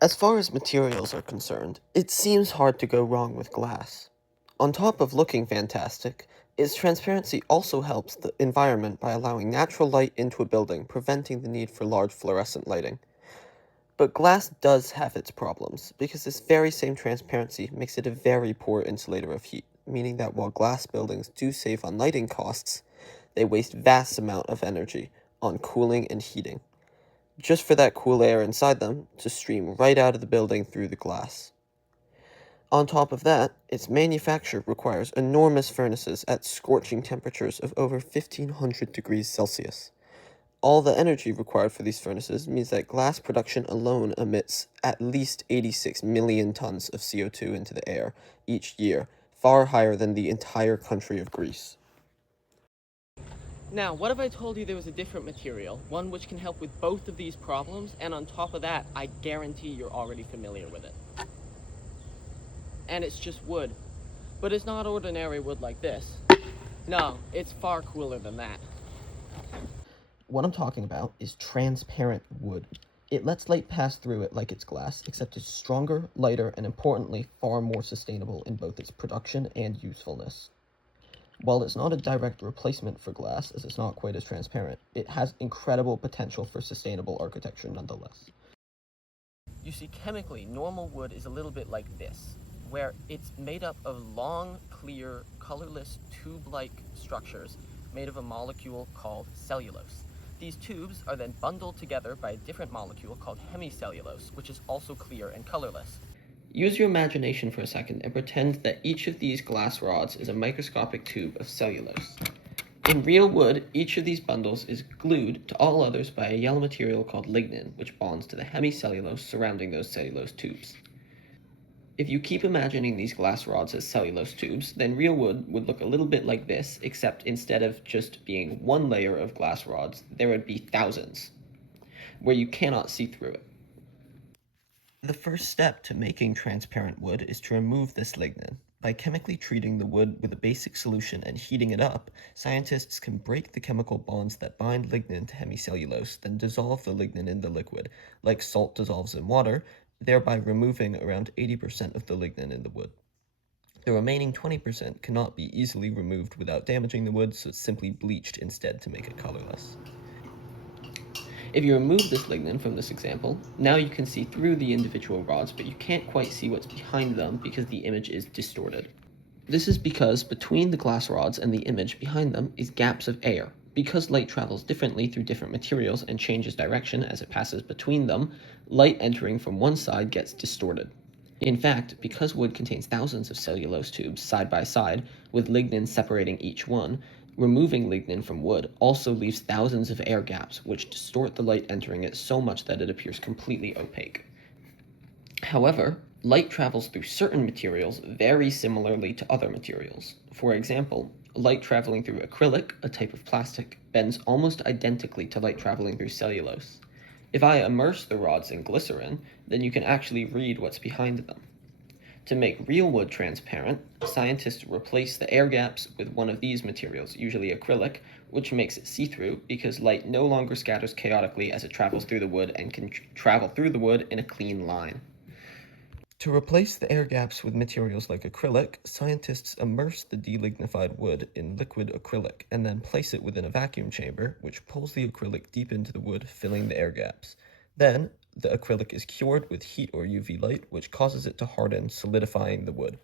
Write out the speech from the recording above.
As far as materials are concerned, it seems hard to go wrong with glass. On top of looking fantastic, its transparency also helps the environment by allowing natural light into a building, preventing the need for large fluorescent lighting. But glass does have its problems, because this very same transparency makes it a very poor insulator of heat, meaning that while glass buildings do save on lighting costs, they waste vast amount of energy on cooling and heating, just for that cool air inside them to stream right out of the building through the glass. On top of that, its manufacture requires enormous furnaces at scorching temperatures of over 1500 degrees Celsius. All the energy required for these furnaces means that glass production alone emits at least 86 million tons of CO2 into the air each year, far higher than the entire country of Greece. Now, what if I told you there was a different material, one which can help with both of these problems, and on top of that, I guarantee you're already familiar with it. And it's just wood. But it's not ordinary wood like this. No, it's far cooler than that. What I'm talking about is transparent wood. It lets light pass through it like it's glass, except it's stronger, lighter, and importantly, far more sustainable in both its production and usefulness. While it's not a direct replacement for glass, as it's not quite as transparent, it has incredible potential for sustainable architecture nonetheless. You see, chemically, normal wood is a little bit like this, where it's made up of long, clear, colorless, tube-like structures made of a molecule called cellulose. These tubes are then bundled together by a different molecule called hemicellulose, which is also clear and colorless. Use your imagination for a second and pretend that each of these glass rods is a microscopic tube of cellulose. In real wood, each of these bundles is glued to all others by a yellow material called lignin, which bonds to the hemicellulose surrounding those cellulose tubes. If you keep imagining these glass rods as cellulose tubes, then real wood would look a little bit like this, except instead of just being one layer of glass rods, there would be thousands, where you cannot see through it. The first step to making transparent wood is to remove this lignin. By chemically treating the wood with a basic solution and heating it up, scientists can break the chemical bonds that bind lignin to hemicellulose, then dissolve the lignin in the liquid, like salt dissolves in water, thereby removing around 80% of the lignin in the wood. The remaining 20% cannot be easily removed without damaging the wood, so it's simply bleached instead to make it colorless. If you remove this lignin from this example, now you can see through the individual rods, but you can't quite see what's behind them because the image is distorted. This is because between the glass rods and the image behind them is gaps of air. Because light travels differently through different materials and changes direction as it passes between them, light entering from one side gets distorted. In fact, because wood contains thousands of cellulose tubes side by side, with lignin separating each one, removing lignin from wood also leaves thousands of air gaps, which distort the light entering it so much that it appears completely opaque. However, light travels through certain materials very similarly to other materials. For example, light traveling through acrylic, a type of plastic, bends almost identically to light traveling through cellulose. If I immerse the rods in glycerin, then you can actually read what's behind them. To make real wood transparent, scientists replace the air gaps with one of these materials, usually acrylic, which makes it see-through because light no longer scatters chaotically as it travels through the wood and can travel through the wood in a clean line. To replace the air gaps with materials like acrylic, scientists immerse the delignified wood in liquid acrylic and then place it within a vacuum chamber, which pulls the acrylic deep into the wood, filling the air gaps. Then, the acrylic is cured with heat or UV light, which causes it to harden, solidifying the wood.